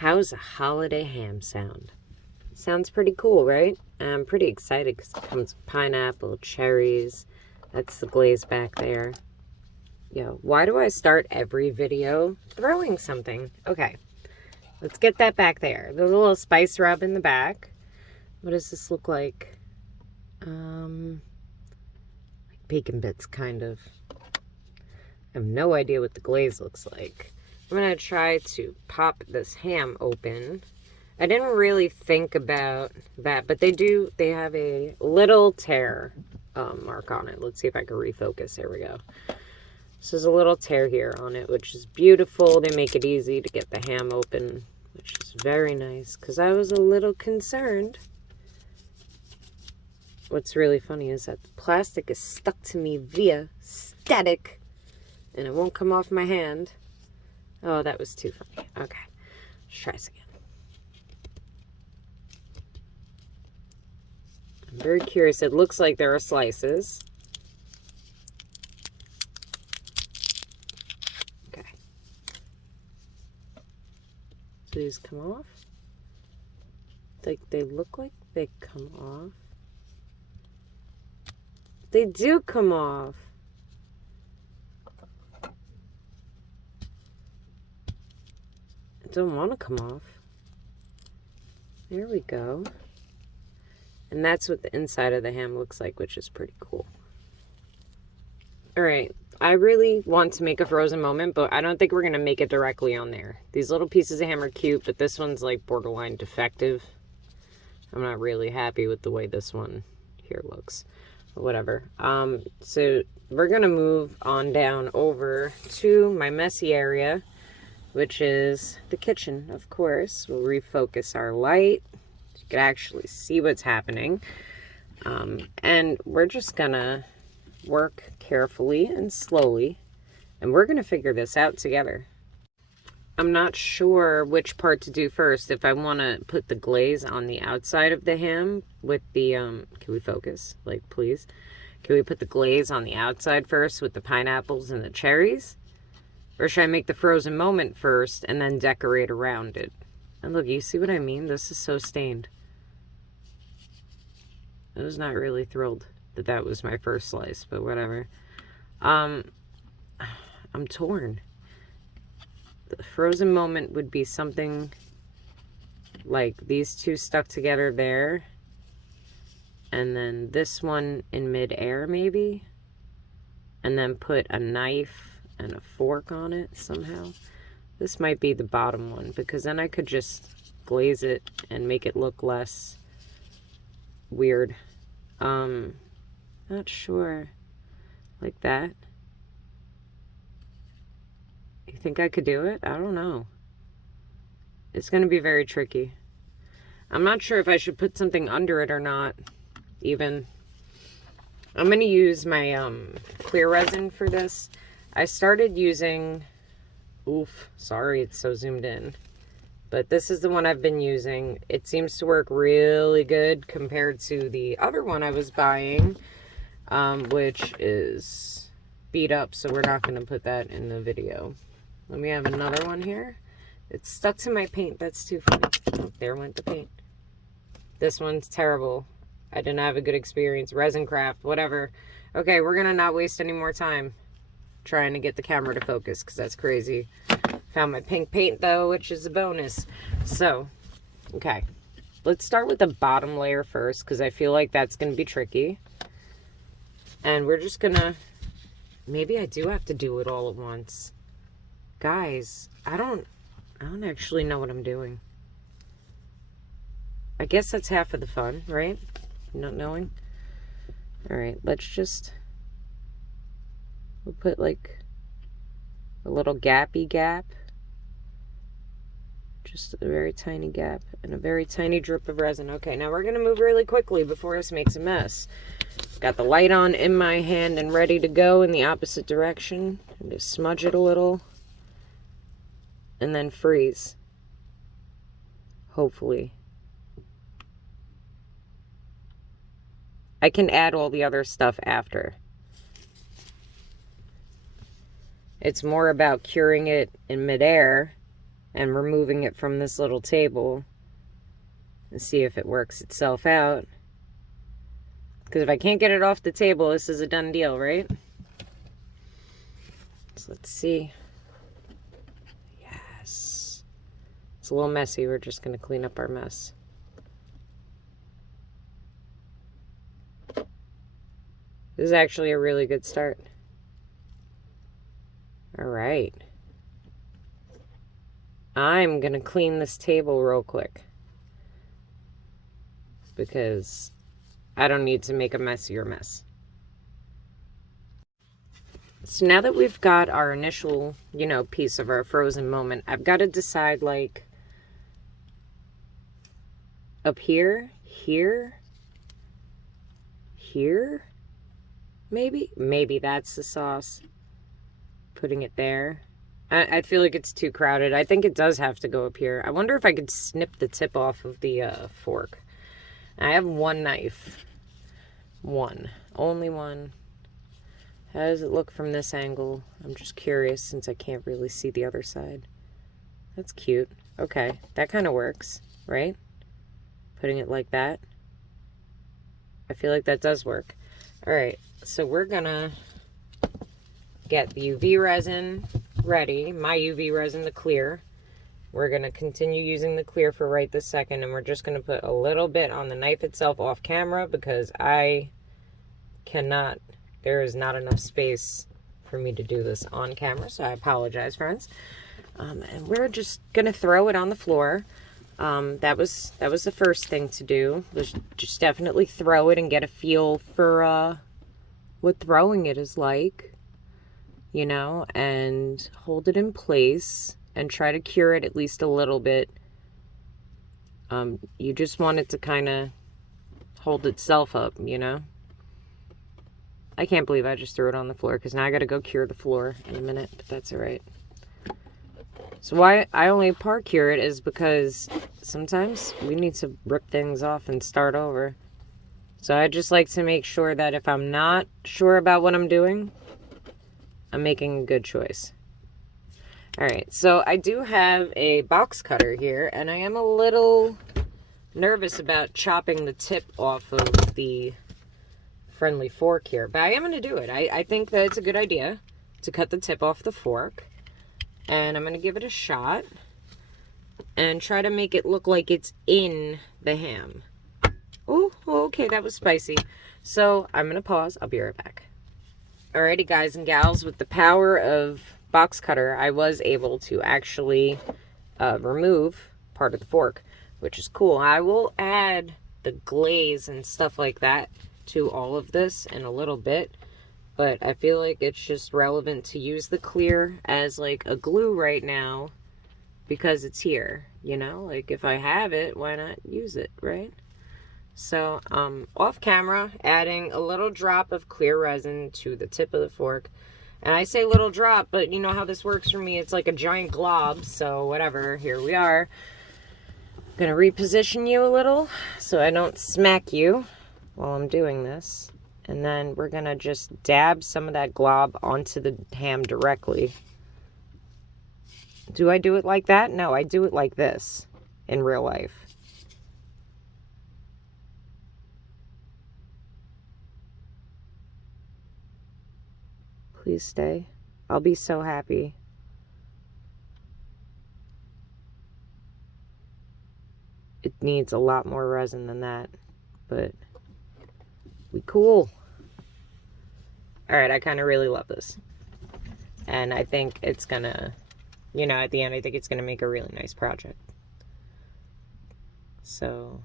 How's a holiday ham sound? Sounds pretty cool, right? I'm pretty excited because it comes with pineapple, cherries. That's the glaze back there. Yo, why do I start every video throwing something? Okay, let's get that back there. There's a little spice rub in the back. What does this look like? Like bacon bits, kind of. I have no idea what the glaze looks like. I'm gonna try to pop this ham open. I didn't really think about that, but they have a little tear mark on it. Let's see if I can refocus. There we go. So there's a little tear here on it, which is beautiful. They make it easy to get the ham open, which is very nice, because I was a little concerned. What's really funny is that the plastic is stuck to me via static, and it won't come off my hand. Oh, that was too funny. Okay, let's try this again. I'm very curious. It looks like there are slices. Okay. So these come off. They look like they come off. They do come off. I don't want to come off. There we go. And that's what the inside of the ham looks like, which is pretty cool. All right, I really want to make a frozen moment, but I don't think we're going to make it directly on there. These little pieces of ham are cute, but this one's like borderline defective. I'm not really happy with the way this one here looks. But whatever. So we're going to move on down over to my messy area, which is the kitchen, of course. We'll refocus our light. You can actually see what's happening. And we're just gonna work carefully and slowly, and we're gonna figure this out together. I'm not sure which part to do first. If I want to put the glaze on the outside of the ham with the, can we focus? Like, please? Can we put the glaze on the outside first with the pineapples and the cherries? Or should I make the frozen moment first and then decorate around it? And look, you see what I mean? This is so stained. I was not really thrilled that that was my first slice, but whatever. I'm torn. The frozen moment would be something like these two stuck together there. And then this one in midair, maybe. And then put a knife and a fork on it somehow. This might be the bottom one, because then I could just glaze it and make it look less weird. Not sure. Like that. You think I could do it? I don't know. It's going to be very tricky. I'm not sure if I should put something under it or not, even. I'm going to use my clear resin for this. I started using... Oof, sorry, it's so zoomed in. But this is the one I've been using. It seems to work really good compared to the other one I was buying, which is beat up, so we're not going to put that in the video. Let me have another one here. It's stuck to my paint. That's too funny. Oh, there went the paint. This one's terrible. I didn't have a good experience. Resin craft, whatever. Okay, we're going to not waste any more time trying to get the camera to focus, because that's crazy. Found my pink paint though, which is a bonus. So, okay. Let's start with the bottom layer first, because I feel like that's going to be tricky. And we're just going to... Maybe I do have to do it all at once. Guys, I don't actually know what I'm doing. I guess that's half of the fun, right? Not knowing. Alright, let's just... We'll put like a little gappy gap. Just a very tiny gap and a very tiny drip of resin. Okay, now we're going to move really quickly before this makes a mess. Got the light on in my hand and ready to go in the opposite direction. And just smudge it a little. And then freeze. Hopefully. I can add all the other stuff after. It's more about curing it in midair and removing it from this little table and see if it works itself out. Because if I can't get it off the table, this is a done deal, right? So let's see. Yes. It's a little messy. We're just going to clean up our mess. This is actually a really good start. All right. I'm going to clean this table real quick, because I don't need to make a messier mess. So now that we've got our initial, piece of our frozen moment, I've got to decide, like, up here, here, maybe? Maybe that's the sauce. Putting it there. I feel like it's too crowded. I think it does have to go up here. I wonder if I could snip the tip off of the fork. I have one knife. One. Only one. How does it look from this angle? I'm just curious since I can't really see the other side. That's cute. Okay, that kind of works, right? Putting it like that. I feel like that does work. All right, so we're gonna get the UV resin ready. My UV resin, the clear. We're gonna continue using the clear for right this second, and we're just gonna put a little bit on the knife itself off camera because I cannot, there is not enough space for me to do this on camera, so I apologize, friends. And we're just gonna throw it on the floor. That was the first thing to do, was just definitely throw it and get a feel for what throwing it is like, and hold it in place and try to cure it at least a little bit. You just want it to kind of hold itself up, I can't believe I just threw it on the floor, because now I got to go cure the floor in a minute, but that's all right. So why I only part cure it is because sometimes we need to rip things off and start over. So I just like to make sure that if I'm not sure about what I'm doing, I'm making a good choice. All right, so I do have a box cutter here, and I am a little nervous about chopping the tip off of the friendly fork here, but I am going to do it. I think that it's a good idea to cut the tip off the fork, and I'm going to give it a shot and try to make it look like it's in the ham. Oh, okay, that was spicy. So I'm going to pause. I'll be right back. Alrighty, guys and gals, with the power of box cutter, I was able to actually remove part of the fork, which is cool. I will add the glaze and stuff like that to all of this in a little bit, but I feel like it's just relevant to use the clear as like a glue right now because it's here, like if I have it, why not use it, right? So off camera, adding a little drop of clear resin to the tip of the fork. And I say little drop, but you know how this works for me. It's like a giant glob, so whatever. Here we are. I'm going to reposition you a little so I don't smack you while I'm doing this. And then we're going to just dab some of that glob onto the ham directly. Do I do it like that? No, I do it like this in real life. Please stay. I'll be so happy. It needs a lot more resin than that, but we cool. All right, I kind of really love this. And I think it's gonna, at the end, I think it's gonna make a really nice project. So,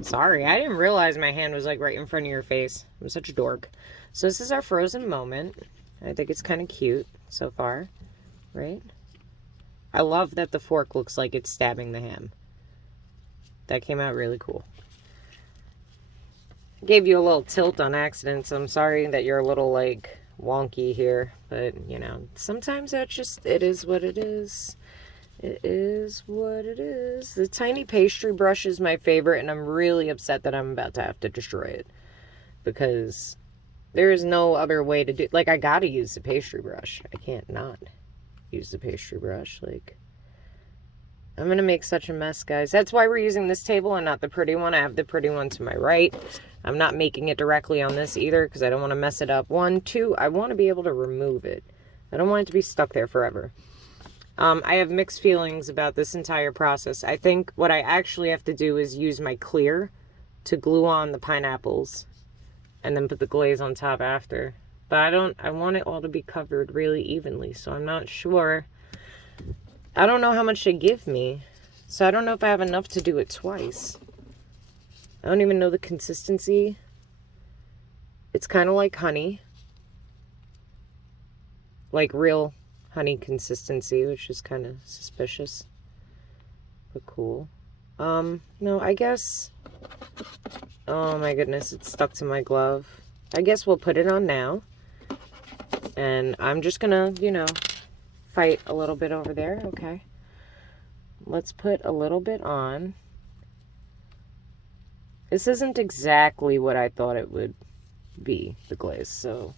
sorry, I didn't realize my hand was like right in front of your face. I'm such a dork. So this is our frozen moment. I think it's kind of cute so far, right? I love that the fork looks like it's stabbing the ham. That came out really cool. I gave you a little tilt on accident, so I'm sorry that you're a little like wonky here, but sometimes that just, it is what it is. It is what it is. The tiny pastry brush is my favorite, and I'm really upset that I'm about to have to destroy it because there is no other way to do, like, I gotta use the pastry brush. I can't not use the pastry brush. Like, I'm going to make such a mess, guys. That's why we're using this table and not the pretty one. I have the pretty one to my right. I'm not making it directly on this either because I don't want to mess it up. 1, 2, I want to be able to remove it. I don't want it to be stuck there forever. I have mixed feelings about this entire process. I think what I actually have to do is use my clear to glue on the pineapples and then put the glaze on top after. But I want it all to be covered really evenly, so I'm not sure. I don't know how much they give me, so I don't know if I have enough to do it twice. I don't even know the consistency. It's kind of like honey. Like real honey consistency, which is kind of suspicious, but cool. No, I guess, oh my goodness, it's stuck to my glove. I guess we'll put it on now, and I'm just gonna, you know, fight a little bit over there. Okay, let's put a little bit on. This isn't exactly what I thought it would be, the glaze, so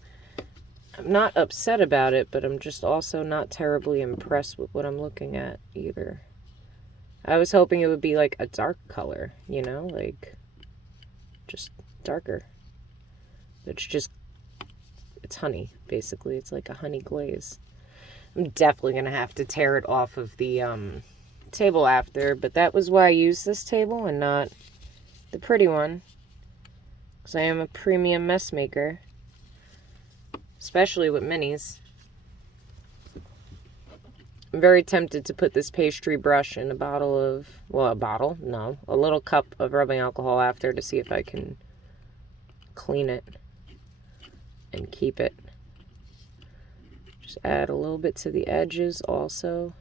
I'm not upset about it, but I'm just also not terribly impressed with what I'm looking at either. I was hoping it would be like a dark color, you know, like just darker. It's honey, basically. It's like a honey glaze. I'm definitely going to have to tear it off of the table after, but that was why I used this table and not the pretty one, because I am a premium mess maker. Especially with minis. I'm very tempted to put this pastry brush in a bottle of, well, a little cup of rubbing alcohol after to see if I can clean it and keep it. Just add a little bit to the edges also,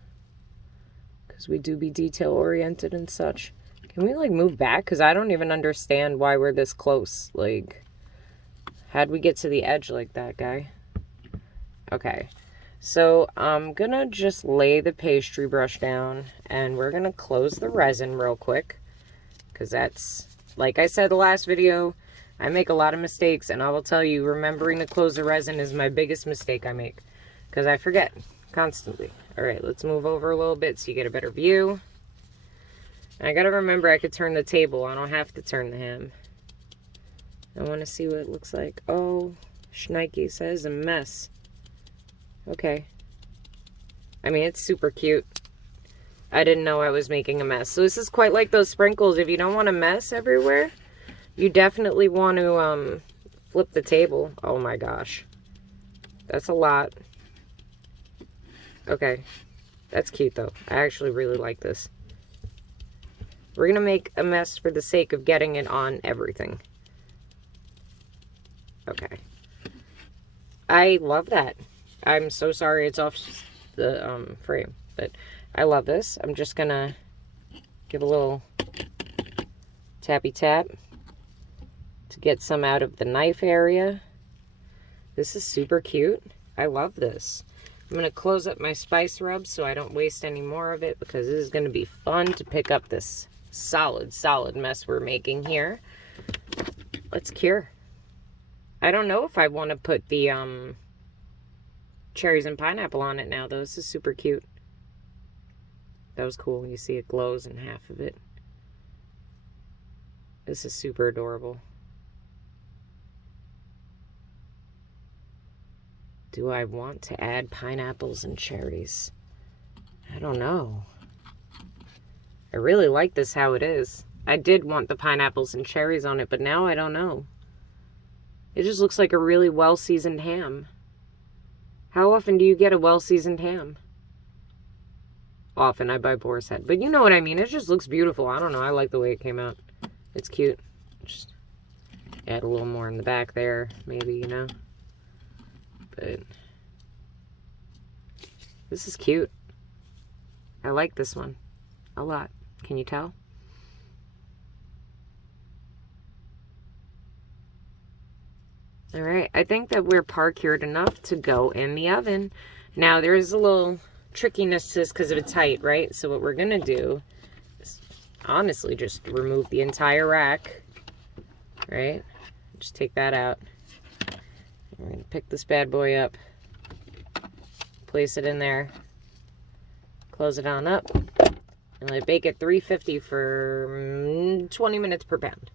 because we do be detail oriented and such. Can we like move back? Because I don't even understand why we're this close. Like, how'd we get to the edge like that, guy? Okay, so I'm gonna just lay the pastry brush down and we're gonna close the resin real quick, because that's, like I said the last video, I make a lot of mistakes, and I will tell you, remembering to close the resin is my biggest mistake I make, because I forget constantly. All right, let's move over a little bit so you get a better view. And I gotta remember I could turn the table. I don't have to turn the ham. I want to see what it looks like. Oh, Schneike says a mess. Okay. I mean, it's super cute. I didn't know I was making a mess. So this is quite like those sprinkles. If you don't want a mess everywhere, you definitely want to flip the table. Oh my gosh. That's a lot. Okay. That's cute though. I actually really like this. We're going to make a mess for the sake of getting it on everything. Okay. I love that. I'm so sorry it's off the frame, but I love this. I'm just going to give a little tappy tap to get some out of the knife area. This is super cute. I love this. I'm going to close up my spice rub so I don't waste any more of it, because this is going to be fun to pick up this solid mess we're making here. Let's cure. I don't know if I want to put the cherries and pineapple on it now, though. This is super cute. That was cool. You see it glows in half of it. This is super adorable. Do I want to add pineapples and cherries? I don't know. I really like this how it is. I did want the pineapples and cherries on it, but now I don't know. It just looks like a really well-seasoned ham. How often do you get a well-seasoned ham? Often I buy boar's head. But you know what I mean. It just looks beautiful. I don't know. I like the way it came out. It's cute. Just add a little more in the back there, maybe, you know. But this is cute. I like this one a lot. Can you tell? All right, I think that we're par-cured enough to go in the oven. Now, there is a little trickiness to this because of its height, right? So what we're going to do is honestly just remove the entire rack, right? Just take that out. We're going to pick this bad boy up, place it in there, close it on up, And I bake at 350 for 20 minutes per pound.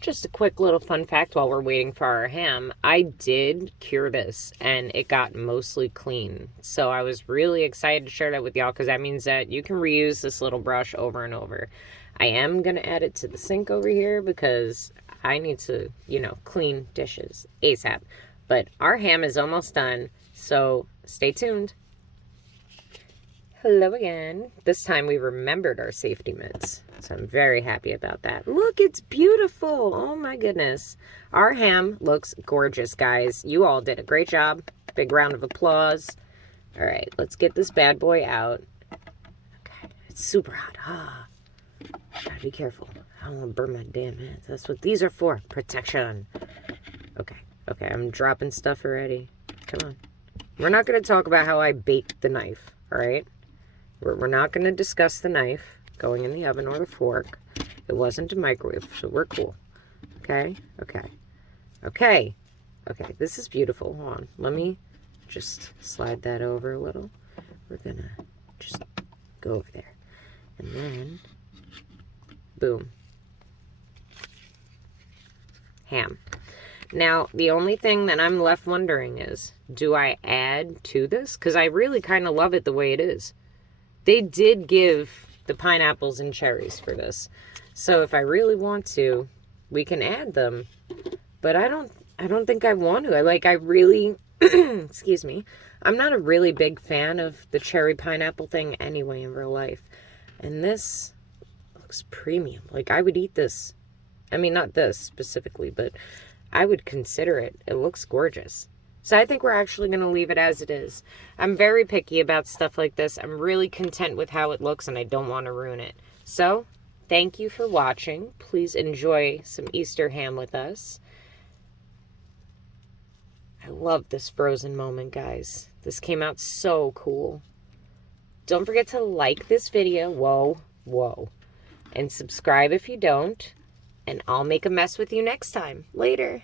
Just a quick little fun fact while we're waiting for our ham. I did cure this and it got mostly clean. So I was really excited to share that with y'all because that means that you can reuse this little brush over and over. I am going to add it to the sink over here because I need to, you know, clean dishes ASAP. But our ham is almost done, so stay tuned. Hello again. This time we remembered our safety mitts, so I'm very happy about that. Look, it's beautiful. Oh my goodness. Our ham looks gorgeous, guys. You all did a great job. Big round of applause. All right, let's get this bad boy out. Okay, it's super hot. Ah, gotta be careful. I don't want to burn my damn hands. That's what these are for, protection. Okay, I'm dropping stuff already. Come on. We're not going to talk about how I baked the knife, all right? We're not going to discuss the knife going in the oven or the fork. It wasn't a microwave, so we're cool. Okay? Okay, this is beautiful. Hold on. Let me just slide that over a little. We're going to just go over there. And then, boom. Ham. Now, the only thing that I'm left wondering is, do I add to this? Because I really kind of love it the way it is. They did give the pineapples and cherries for this. So if I really want to, we can add them. But I don't think I want to. I really, excuse me, I'm not a really big fan of the cherry pineapple thing anyway in real life. And this looks premium. Like, I would eat this. I mean, not this specifically, but I would consider it. It looks gorgeous. So I think we're actually going to leave it as it is. I'm very picky about stuff like this. I'm really content with how it looks and I don't want to ruin it. So, thank you for watching. Please enjoy some Easter ham with us. I love this frozen moment, guys. This came out so cool. Don't forget to like this video. Whoa. And subscribe if you don't. And I'll make a mess with you next time. Later.